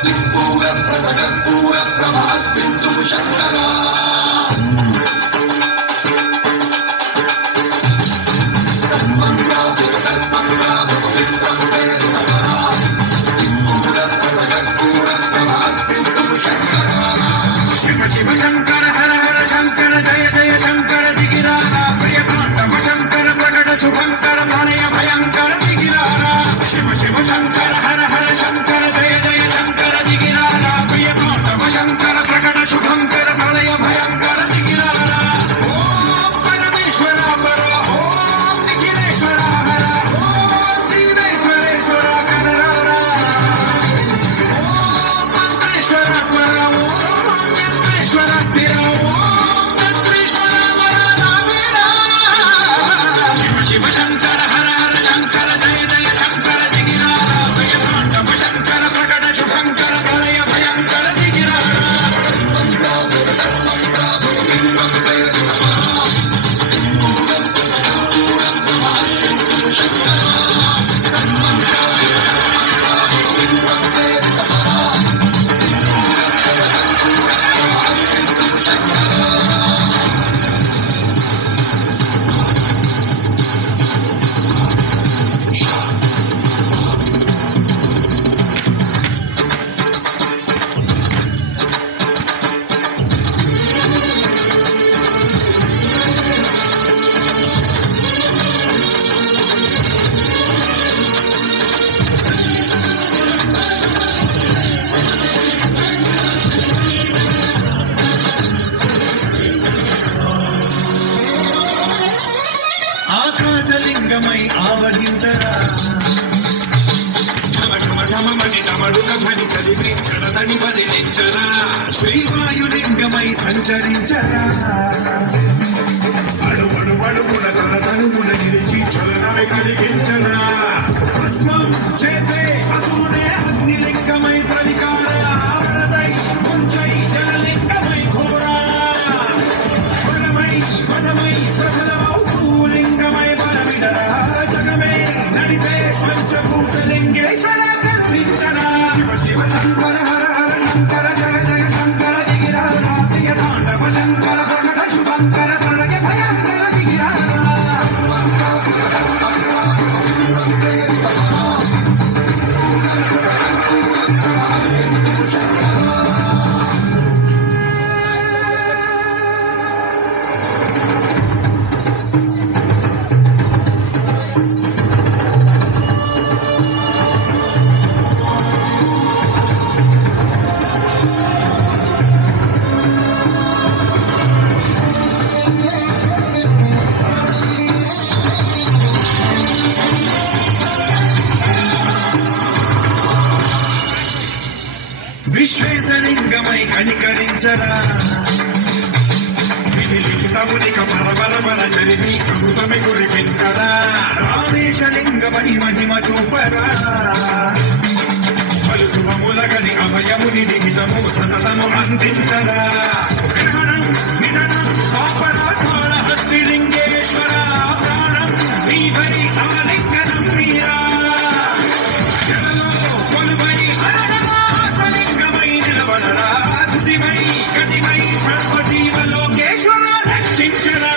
సింపూర ప్రకటపూర ప్రభాద్బిందు శంకరా శివ శంకర హర హర శంకర జయ జయ శంకర దిగిరారా ప్రియ తాండవ శంకర ప్రకట శుభంకర ప్రణయ భయంకర దిగిరారా శివ శివ శంకర హర హర శంకర జయ జయ శంకర దిగిరారా ప్రియ తాండవ శంకర ప్రకట శుభంకర ప్రణయ భయంకర దిగిరారా ఓం పరమేశ్వర పర ఓం నిఖిలేశ్వర హర ఓం జీవేశ్వరేశ్వర కనరారా ఓం మంత్రేశ్వర స్వర శివ శంకర హర హర శంకర జయ జయ శంకర దిగిరారా ప్రియ తాండవ శంకర ప్రకట శుభంకర ప్రళయ భయంకర దిగిరారా ఆకాశలింగమై ఆవరించరా శ్రీవాయులింగమై సంచరించరా అడుగున తనుగున నిలిచి చలనమే కలిగించరా భస్మం చేసే అసురుడే అగ్నిలింగమై ప్రతికార ఆవరదై ముంచై జలలింగమై ఘోరా వనమై లింగమై బలమిడరా జగమే నడిపే పంచభూతలింగేశ్వర కనిపించరా శివ శివ శంకర హర హర శంకర జయ జయ శంకర దిగిరారా ప్రియ తాండవ శంకర ప్రకట శుభంకర ప్రళయ భయంకర దిగిరారా విశ్వేశలింగమై కనికరించరా విలిఖితమునిక పరబల జరిపి అమృతమి కురిపించరా రామేశలింగమై మహిమ చూపరా పలు శుభములగని అభయముని నిహితము సతతము అందించరా గ్రహణం వినడం సాపరాకాల హస్తిలింగేశ్వర ప్రాణం నీవై ఆలింగనం మీరా జలలో కొలువై నిలబడరాధిమై గతిమై సర్వజీవలోకేశ్వర రక్షించరా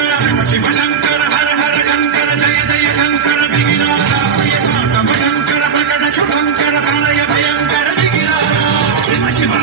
శివ శంకర హర హర శంకర జయ జయ శంకర దిగిరారా ప్రియ తాండవ శంకర ప్రకట శుభంకర ప్రళయ భయంకర దిగిరారా శివ శివ